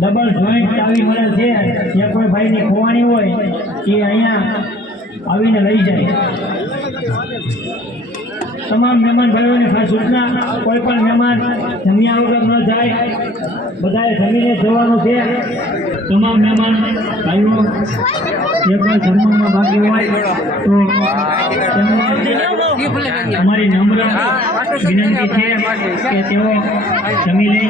Double joint ચાવી મળે છે. જે કોઈ ભાઈની ખોવાની હોય, એ અહીંયા આવીને લઈ જાય. તમામ મહેમાન ભાઈઓને સૂચના, કોઈ પણ મહેમાન જમ્યા વગર ન જાય. બધાએ જમીને જવાનું છે. તમામ મહેમાન ભાઈઓ, જે કોઈ જમવામાં બાકી હોય, તો અમારી નમ્ર વિનંતી છે કે તેઓ જમી લે.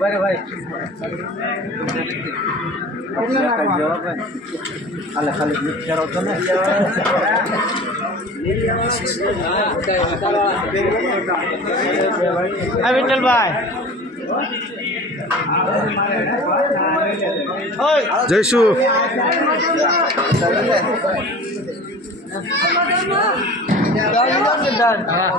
बरे भाई जवाब आहे खाली खाली विचार होतो ना विठ्ठल भाई જઈશું હા.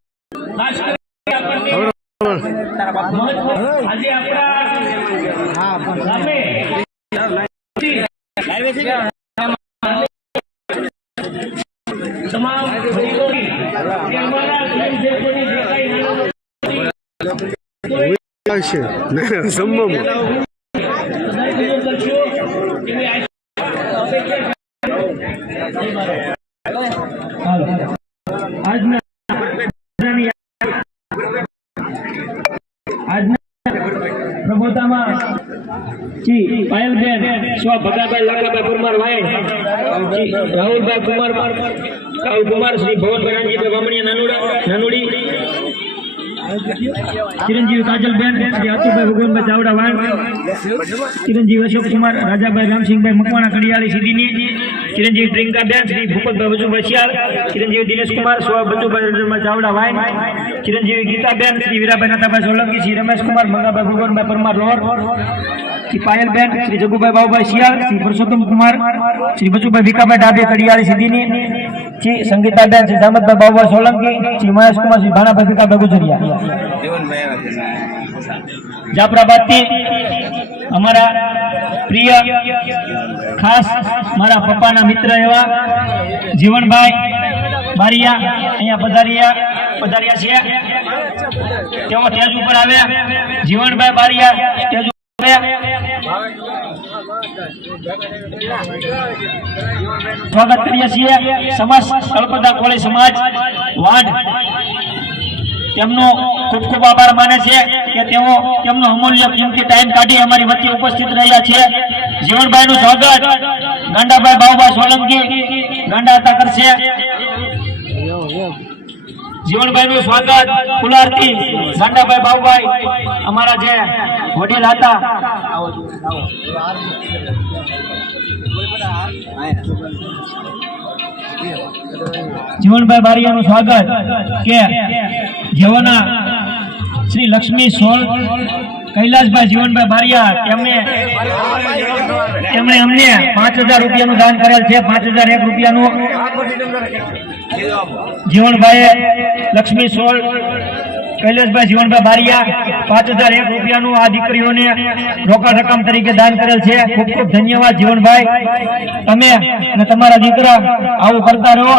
ખાસ કરીને આપણને આજે આપણા ગામે તમામ અમારા જે કાંઈ જમવામાં આજના પ્રબોધામાં જી, પાયલબેન. સ્વ ભગાભાઈ લાખાભાઈ પરમાર ભાઈ. રાહુલભાઈ કુમાર. રાહુલ કુમાર શ્રી ભવનભાઈ રામજીભાઈ બામણીયા નાનુડા નાનુડી. ચિરંજીવી કાજલબેન શ્રી અતુભાઈ ભગવાનભાઈ ચાવડા વાળ ચિરંજીવી અશોકકુમાર રાજાભાઈ રામસિંહભાઈ મકવાણા કડિયાળી સિદ્ધિની, ચિરંજીવી પ્રિયંકાબેન, શ્રી ભૂપતભાઈ વજુભાઈ શિયાળ, ચિરંજીવી દિનેશ કુમાર સ્વ બચુભાઈ ચાવડા વાય ચિરંજીવી ગીતાબેન, શ્રી વીરાભાઈ નાથાભાઈ સોલંકી, શ્રી રમેશકુમાર, મંગાભાઈ ભગવાનભાઈ પરમાર લોર, શ્રી પાયલબેન, શ્રી જગુભાઈ બાબુભાઈ શિયાળ, શ્રી પુરુષોત્તમ કુમાર શ્રી બચુભાઈ ભીખાભાઈ ડાબે કડિયાળી સીધીની શ્રી સંગીતાબેન શ્રી દામદભાઈ બાબુભાઈ સોલંકી, શ્રી મહેશ કુમાર, શ્રી ભાણાભાઈ ભીખાભાઈ ગુજરિયા જાફરાબાદથી અમારા પ્રિય, ખાસ મારા પપ્પાના મિત્ર એવા જીવનભાઈ બારિયા અહીંયા પધારિયા, પધાર્યા છે તેઓ સ્ટેજ ઉપર આવ્યા. જીવનભાઈ બારિયા સ્ટેજ ઉપર આવ્યા. સ્વાગત કરીએ છીએ સમાજ કલ્પતા કોળી સમાજ વાડ તેમનો ખૂબ ખૂબ આભાર માને છે કે તેઓ તેમનો અમૂલ્ય કિંમતી ટાઈમ કાઢી અમારી વચ્ચે ઉપસ્થિત રહ્યા છે. જીવનભાઈ નું સ્વાગત. ગાંડાભાઈ બાબુભાઈ સોલંકી ગાંડા હતા કરશે. જીવનભાઈ નું સ્વાગત. કુલારતી ગાંડાભાઈ બાબુભાઈ, અમારા જે વડીલ હતા. જીવનભાઈ બારિયાનું સ્વાગત. કે જેઓના શ્રી લક્ષ્મી સોળ કૈલાસભાઈ જીવનભાઈ બારિયા તેમણે તેમણે અમને પાંચ હજાર રૂપિયાનું દાન કરેલ છે. પાંચ હજાર એક રૂપિયાનું. જીવનભાઈએ લક્ષ્મી સોળ કૈલાસભાઈ જીવનભાઈ બારિયા, પાંચ હજાર એક રૂપિયાનું આ દીકરીઓને રોકડ રકમ તરીકે દાન કરેલ છે. ખૂબ ખૂબ ધન્યવાદ જીવનભાઈ. તમે અને તમારા દીકરા આવું કરતા રહો.